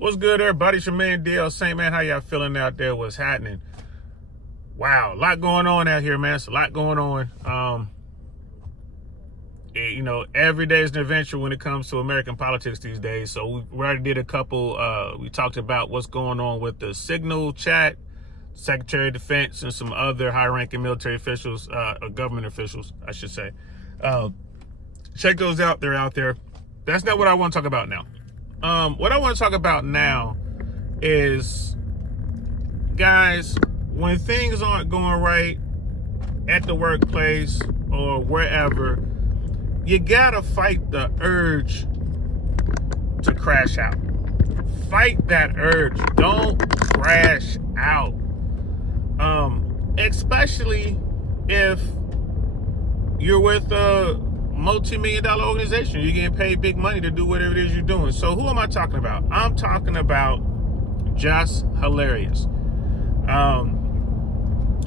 What's good, everybody? It's your man, DL Saint, man. How y'all feeling out there? What's happening? Wow, a lot going on out here, man. It's a lot going on. Every day is an adventure when it comes to American politics these days. So we already did a couple. We talked about what's going on with the Signal chat, Secretary of Defense, and some other high-ranking military officials, or government officials, I should say. Check those out. They're out there. That's not what I want to talk about now. What I want to talk about now is, guys, when things aren't going right at the workplace or wherever, you gotta fight the urge to crash out. Fight that urge. Don't crash out. Especially if you're with a multi-million-dollar organization. You're getting paid big money to do whatever it is you're doing. So who am I talking about? I'm talking about Jess Hilarious.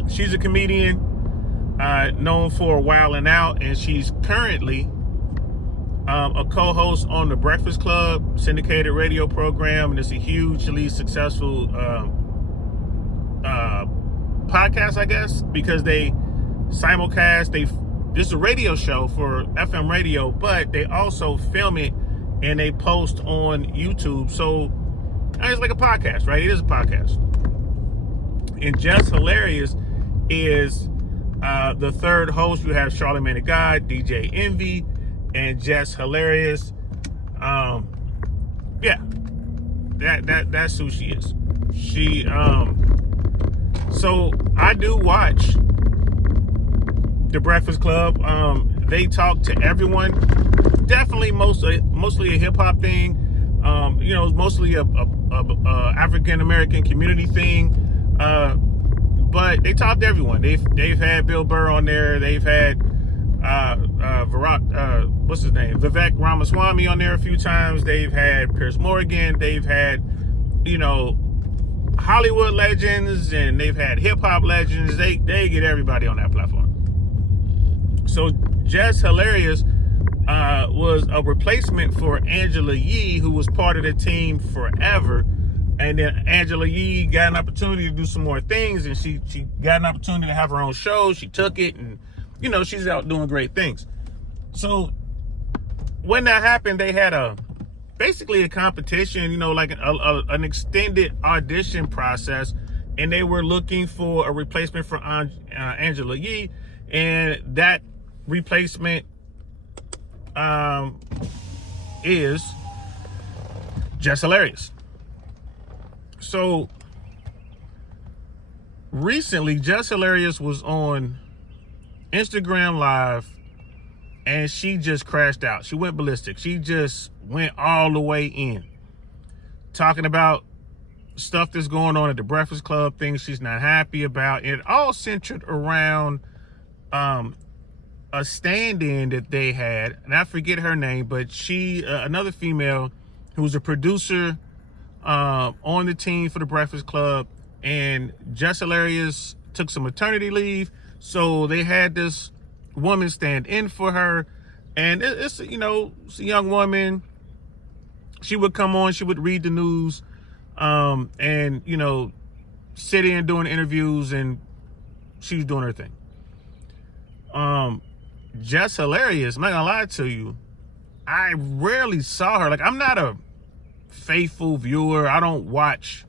She's a comedian known for Wildin' Out, and she's currently a co-host on the Breakfast Club syndicated radio program, and it's a hugely successful podcast, I guess, because they simulcast. This is a radio show for FM radio, but they also film it and they post on YouTube. So it's like a podcast, right? It is a podcast. And Jess Hilarious is the third host. You have Charlamagne the God, DJ Envy, and Jess Hilarious. That's who she is. So I do watch the Breakfast Club. They talk to everyone. Definitely mostly a hip hop thing. Mostly a African American community thing. But they talk to everyone. They've had Bill Burr on there. They've had Vivek Ramaswamy on there a few times. They've had Piers Morgan. They've had Hollywood legends, and they've had hip hop legends. They get everybody on that platform. So Jess Hilarious was a replacement for Angela Yee, who was part of the team forever. And then Angela Yee got an opportunity to do some more things, and she got an opportunity to have her own show. She took it, and she's out doing great things. So when that happened, they had basically a competition, like an extended audition process, and they were looking for a replacement for Angela Yee, and that replacement is Jess Hilarious. So recently, Jess Hilarious was on Instagram Live, and she just crashed out. She went ballistic. She just went all the way in, talking about stuff that's going on at the Breakfast Club, things she's not happy about. And it all centered around a stand-in that they had, and I forget her name, but she, another female who was a producer on the team for the Breakfast Club, and Jess Hilarious took some maternity leave, so they had this woman stand in for her. And it's a young woman. She would come on, she would read the news, and sit in doing interviews, and she was doing her thing. Jess Hilarious, I'm not gonna lie to you, I rarely saw her. Like, I'm not a faithful viewer. I don't watch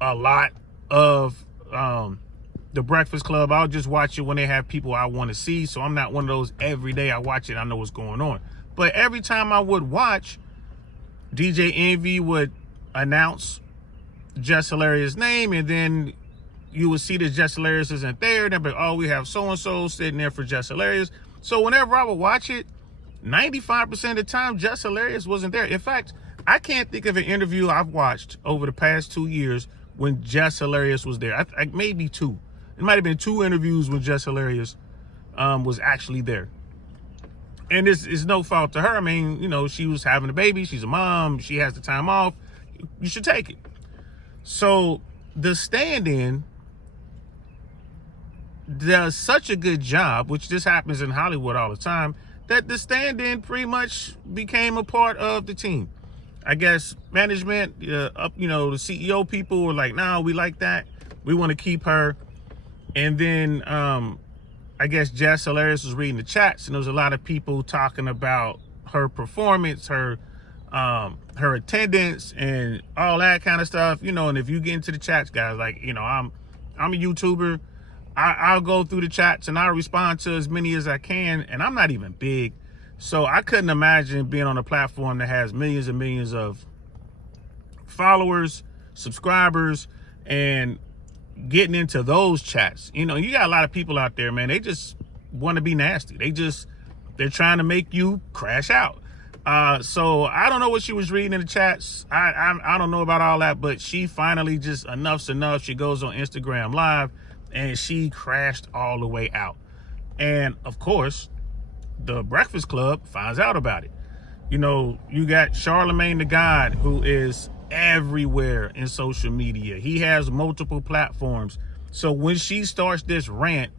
a lot of the Breakfast Club. I'll just watch it when they have people I want to see. So I'm not one of those every day I watch it, I know what's going on. But every time I would watch, DJ Envy would announce Jess Hilarious' name, and then you would see that Jess Hilarious isn't there. They'd be like, oh, we have so-and-so sitting there for Jess Hilarious. So whenever I would watch it, 95% of the time, Jess Hilarious wasn't there. In fact, I can't think of an interview I've watched over the past 2 years when Jess Hilarious was there. Maybe two. It might have been two interviews when Jess Hilarious was actually there. And this is no fault to her. I mean, she was having a baby. She's a mom. She has the time off. You should take it. So the stand-in does such a good job, which this happens in Hollywood all the time, that the stand-in pretty much became a part of the team. I guess management, the CEO people were like, "No, we like that. We want to keep her." And then I guess Jess Hilarious was reading the chats, and there was a lot of people talking about her performance, her attendance, and all that kind of stuff. And if you get into the chats, guys, like, I'm a YouTuber. I'll go through the chats and I'll respond to as many as I can, and I'm not even big. So I couldn't imagine being on a platform that has millions and millions of followers, subscribers, and getting into those chats. You got a lot of people out there, man. They just want to be nasty. They're trying to make you crash out. So I don't know what she was reading in the chats. I don't know about all that, but she finally just enough's enough. She goes on Instagram Live and she crashed all the way out. And of course, the Breakfast Club finds out about it. You got Charlamagne the God, who is everywhere in social media. He has multiple platforms. So when she starts this rant,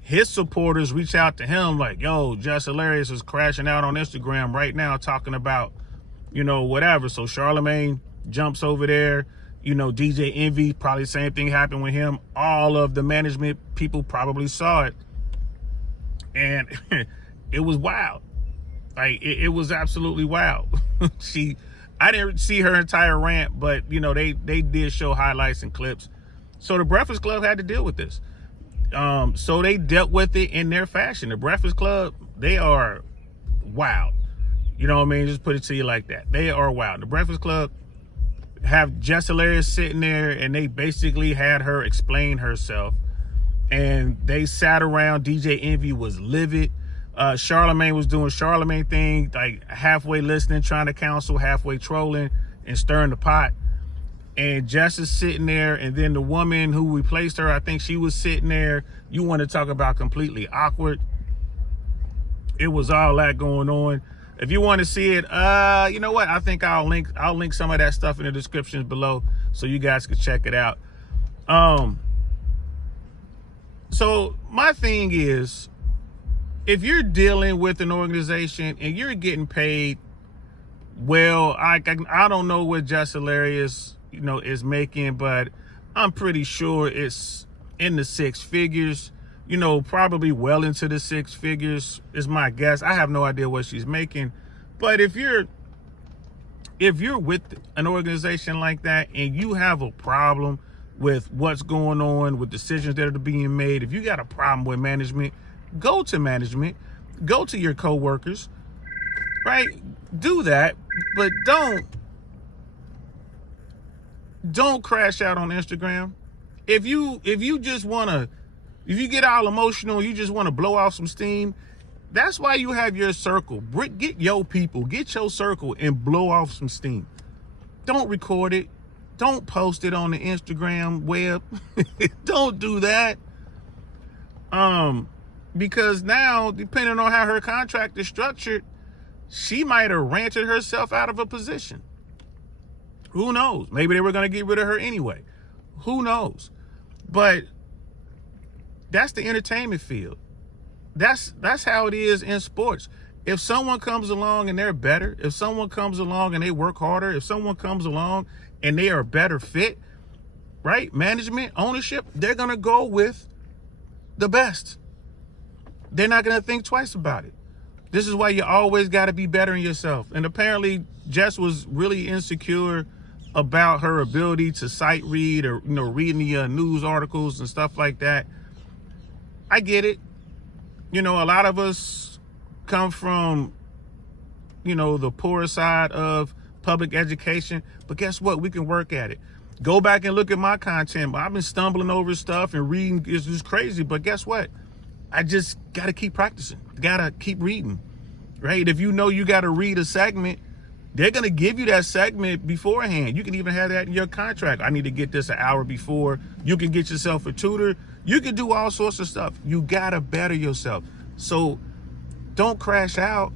his supporters reach out to him like, "Yo, Jess Hilarious is crashing out on Instagram right now talking about, whatever." So Charlamagne jumps over there. DJ Envy, probably the same thing happened with him. All of the management people probably saw it. And it was wild. Like, it was absolutely wild. I didn't see her entire rant, but, they did show highlights and clips. So the Breakfast Club had to deal with this. So they dealt with it in their fashion. The Breakfast Club, they are wild. You know what I mean? Just put it to you like that. They are wild. The Breakfast Club have Jess Hilarious sitting there, and they basically had her explain herself. And they sat around. DJ Envy was livid. Charlamagne was doing Charlamagne thing, like halfway listening, trying to counsel, halfway trolling and stirring the pot. And Jess is sitting there, and then the woman who replaced her, I think she was sitting there. You want to talk about completely awkward. It was all that going on. If you want to see it, you know what? I think I'll link some of that stuff in the descriptions below so you guys can check it out. So my thing is, if you're dealing with an organization and you're getting paid well, I don't know what Jess Hilarious, is making, but I'm pretty sure it's in the six figures, probably well into the six figures is my guess. I have no idea what she's making. But if you're with an organization like that and you have a problem with what's going on, with decisions that are being made, if you got a problem with management, go to management, go to your coworkers, right? Do that, but don't crash out on Instagram. If you get all emotional, you just want to blow off some steam, that's why you have your circle. Get your people, get your circle and blow off some steam. Don't record it. Don't post it on the Instagram web. Don't do that. Because now, depending on how her contract is structured, she might have ranted herself out of a position. Who knows? Maybe they were going to get rid of her anyway. Who knows? But that's the entertainment field. That's how it is in sports. If someone comes along and they're better, if someone comes along and they work harder, if someone comes along and they are a better fit, right? Management, ownership, they're going to go with the best. They're not going to think twice about it. This is why you always got to be better in yourself. And apparently Jess was really insecure about her ability to sight read or, reading the news articles and stuff like that. I get it. A lot of us come from, the poorer side of public education, but guess what? We can work at it. Go back and look at my content. I've been stumbling over stuff and reading is just crazy, but guess what? I just got to keep practicing. Got to keep reading, right? If you got to read a segment, they're going to give you that segment beforehand. You can even have that in your contract. I need to get this an hour before. You can get yourself a tutor. You can do all sorts of stuff. You got to better yourself. So don't crash out.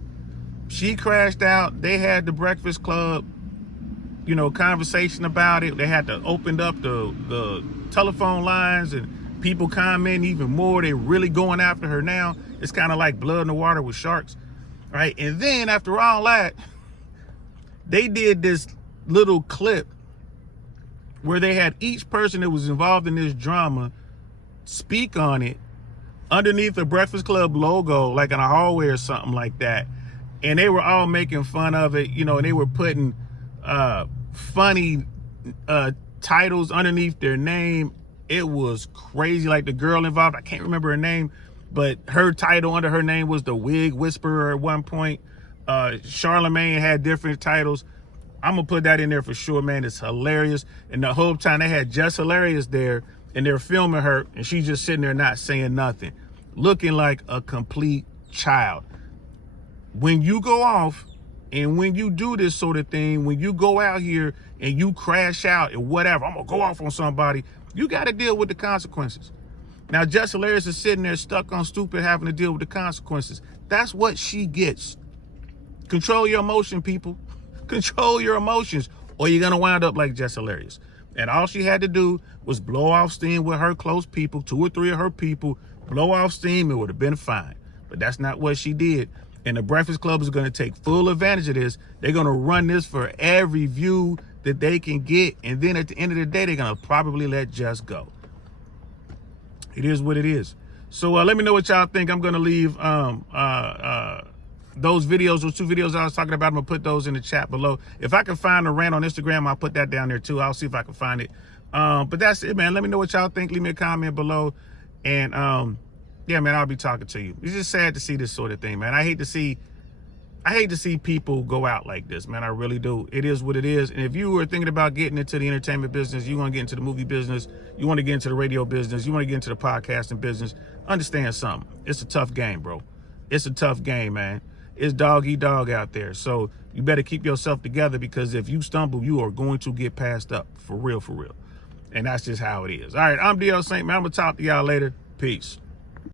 She crashed out. They had the Breakfast Club, conversation about it. They had to open up the telephone lines and people comment even more. They're really going after her now. It's kind of like blood in the water with sharks, right? And then after all that, They did this little clip where they had each person that was involved in this drama speak on it underneath the Breakfast Club logo, like in a hallway or something like that. And they were all making fun of it, you know, and they were putting funny titles underneath their name. It was crazy. Like the girl involved, I can't remember her name, but her title under her name was the Wig Whisperer at one point. Charlemagne had different titles. I'm gonna put that in there for sure, man. It's hilarious. And the whole time they had Jess Hilarious there, and they're filming her, and she's just sitting there not saying nothing, looking like a complete child. When you go off and when you do this sort of thing, when you go out here and you crash out and whatever, I'm gonna go off on somebody, you got to deal with the consequences. Now, Jess Hilarious is sitting there stuck on stupid, having to deal with the consequences. That's what she gets. Control your emotion, people. Control your emotions, or you're gonna wind up like Jess Hilarious. And all she had to do was blow off steam with her close people, 2 or 3 of her people, blow off steam, it would have been fine. But that's not what she did. And the Breakfast Club is going to take full advantage of this. They're going to run this for every view that they can get. And then at the end of the day, they're going to probably let Jess go. It is what it is. So let me know what y'all think. I'm going to leave those videos, those 2 videos I was talking about. I'm going to put those in the chat below. If I can find a rant on Instagram, I'll put that down there too. I'll see if I can find it. But that's it, man. Let me know what y'all think. Leave me a comment below. And yeah, man, I'll be talking to you. It's just sad to see this sort of thing, man. I hate to see people go out like this, man. I really do. It is what it is. And if you are thinking about getting into the entertainment business, you want to get into the movie business, you want to get into the radio business, you want to get into the podcasting business, understand something. It's a tough game, bro. It's a tough game, man. It's dog eat dog out there. So you better keep yourself together, because if you stumble, you are going to get passed up. For real, for real. And that's just how it is. All right, I'm DL Saint, man. I'm going to talk to y'all later. Peace.